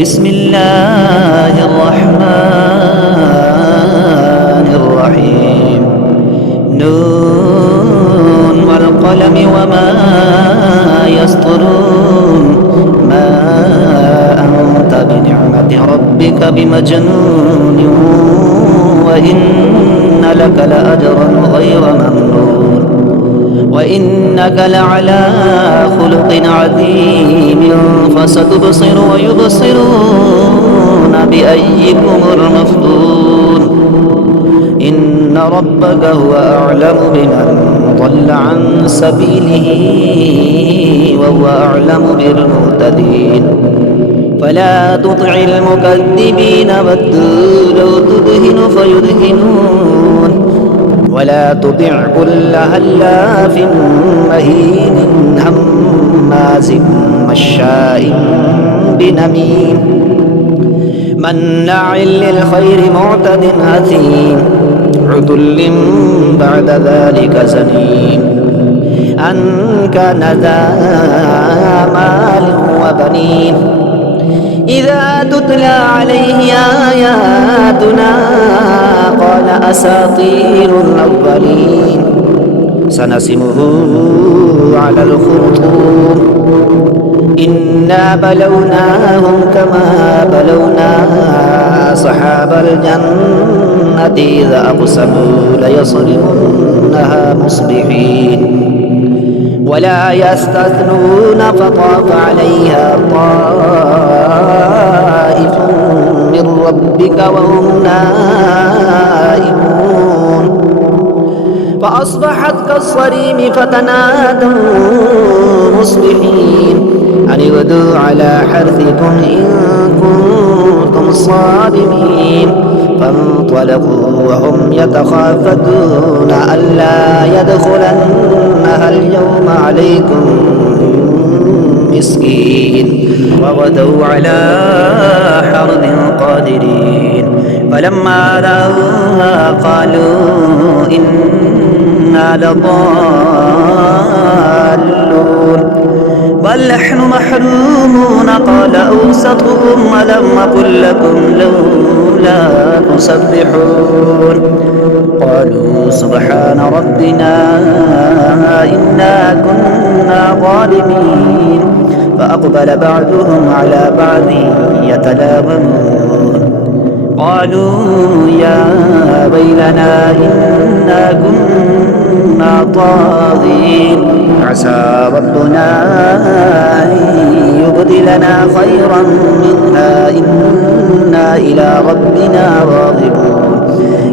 بسم الله الرحمن الرحيم نون والقلم وما يسطرون ما أنت بنعمة ربك بمجنون وإن لك لأجرا غير ممنون وإنك لعلى خلق عظيم فستبصر ويبصرون بأيكم المفتون إن ربك هو أعلم بمن ضل عن سبيله وهو أعلم بالمهتدين فلا تطع المكذبين ودوا لو تدهن فيدهنون ولا تطع كل هلاف مهين هماز مشاء بنميم مناع للخير معتد أثيم عتل بعد ذلك زنيم أن كان ذا مال وبنين إذا تتلى عليه آياتنا قال أساطير الأولين سنسمه على الخرطوم إنا بلوناهم كما بلونا أصحاب الجنة إذا أقسموا ليصرمنها مصبحين ولا يستثنون فطاف عليها طائف من ربك وهم نائمون فأصبحت كالصريم فتنادوا مصبحين أن اغدوا على حرثكم إن كنتم صارمين فانطلقوا وهم يتخافتون ألا يدخلنها اليوم عليكم مسكين وغدوا على حرد قادرين فلما رأوها قالوا إنا لضالون بل نحن محرومون قال أوسطهم ألم أقل لكم لولا تسبحون قالوا سبحان ربنا إنا كنا ظالمين فأقبل بعضهم على بعض يتلاومون قالوا يا ويلنا إنا كنا طاغين عسى ربنا أن يبدلنا خيرا منها إنا إلى ربنا راغبون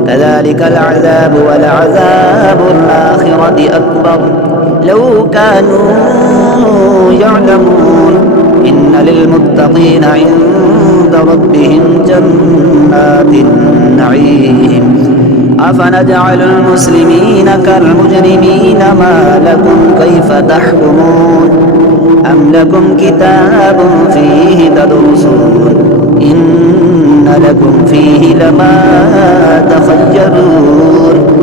كذلك العذاب ولعذاب الآخرة أكبر لو كانوا يعلمون إن للمتقين عند ربهم جنات النعيم أفنجعل المسلمين كالمجرمين ما لكم كيف تحكمون أم لكم كتاب فيه تدرسون إن لكم فيه لما تخيرون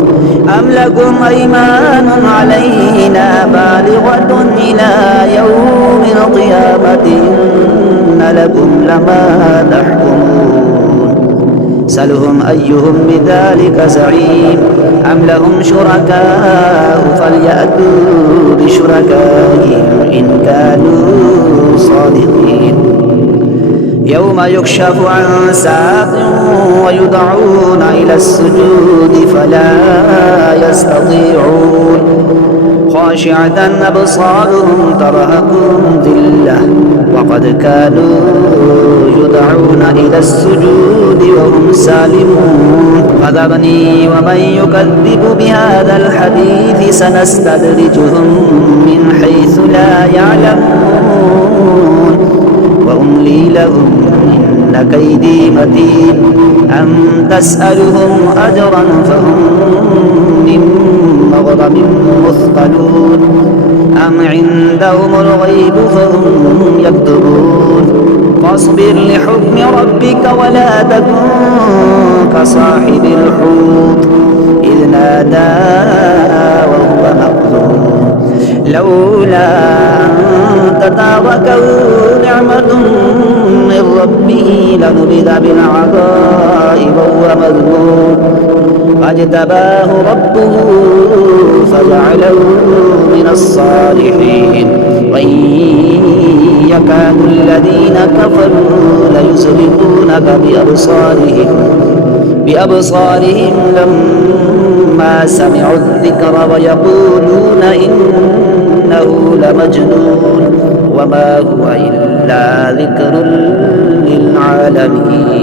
أم لكم أيمان علينا بالغة إلى يوم القيامة إن لكم لما تحكمون سلهم أيهم بذلك زعيم أم لهم شركاء فليأتوا بشركائهم إن كانوا صادقين يوم يكشف عن ساق ويدعون إلى السجود فلا يستطيعون خاشعة أبصارهم ترهقهم ذلة وقد كانوا يدعون إلى السجود وهم سالمون فذرني ومن يكذب بهذا الحديث سنستدرجهم من حيث لا يعلمون وأملي لهم إن كيدي متين أم تسألهم أجرا فهم من مغرم مثقلون أم عندهم الغيب فهم يكتبون فاصبر لحكم ربك ولا تكن كصاحب الحوت إذ نادى وهو مقذوم لولا أن تداركه نعمة من ربه به لنبذ بالعراء وهو مذموم فاجتباه ربه فجعله من الصالحين وإن يكاد الذين كفروا ليزلقونك بأبصارهم لما سمعوا الذكر ويقولون إنه لمجنون وما هو إلا ذكر للعالمين.